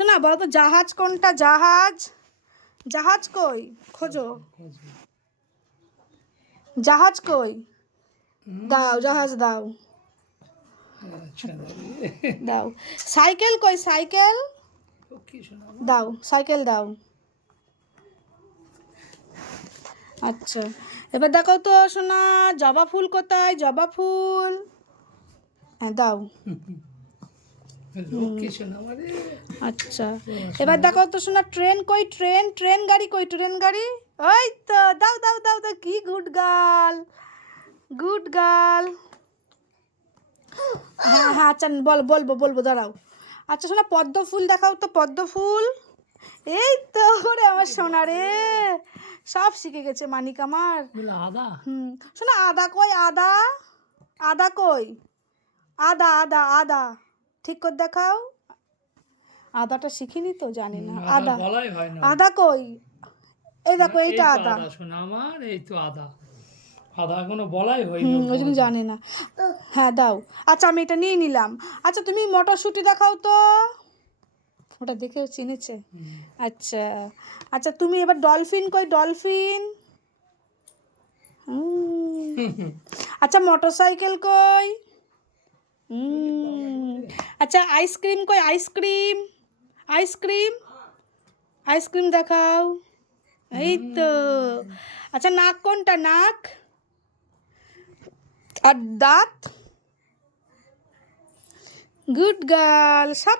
শোনা বলো তো জাহাজ কোনটা? জাহাজ, জাহাজ কই? খোঁজো, জাহাজ কই? দাও, জাহাজ দাও, দাও। সাইকেল কই? সাইকেল দাও, সাইকেল দাও। আচ্ছা, এবার দেখো তো শোনা জবা ফুল কোথায়? জবা ফুল, হ্যাঁ দাও। আচ্ছা, এবার দেখো তো শোনা ট্রেন কই? ট্রেন, ট্রেন গাড়ি কই? ট্রেন গাড়ি, ওই তো, দাও দাও দাও দাও। কি গুড গার্ল, গুড গার্ল। হ্যাঁ হ্যাঁ, আচ্ছা বলবো বলবো, দাঁড়াও। আচ্ছা শোনা পদ্ম ফুল দেখাও তো, পদ্ম ফুল। এই তো রে আমার সোনা রে, সব শিখে গেছে মানিক আমার। আদা, শোনা আদা কই? আদা, আদা কই? আদা আদা আদা, ঠিক করে দেখাও। আদাটা শিখিনি তো, জানি না। আদা, বলাই হয় না। আদা কই? এই দেখো, এইটা আদা। শোনা আমার, এই তো আদা, আদা এখনো বলাই হয়নি। ওই জন্য জানি না। হ্যাঁ দাও। আচ্ছা আমি এটা নিয়ে নিলাম। আচ্ছা তুমি মটরশুঁটি দেখাও তো, ওটা দেখেও চিনেছে। আচ্ছা আচ্ছা, তুমি এবার ডলফিন কই? ডলফিন। আচ্ছা মোটরসাইকেল কই? আচ্ছা আইসক্রিম কই? আইসক্রিম, আইসক্রিম, আইসক্রিম দেখাও। এই তো। আচ্ছা নাক কোনটা? নাক। আর দাঁত? গুড গার্ল, সব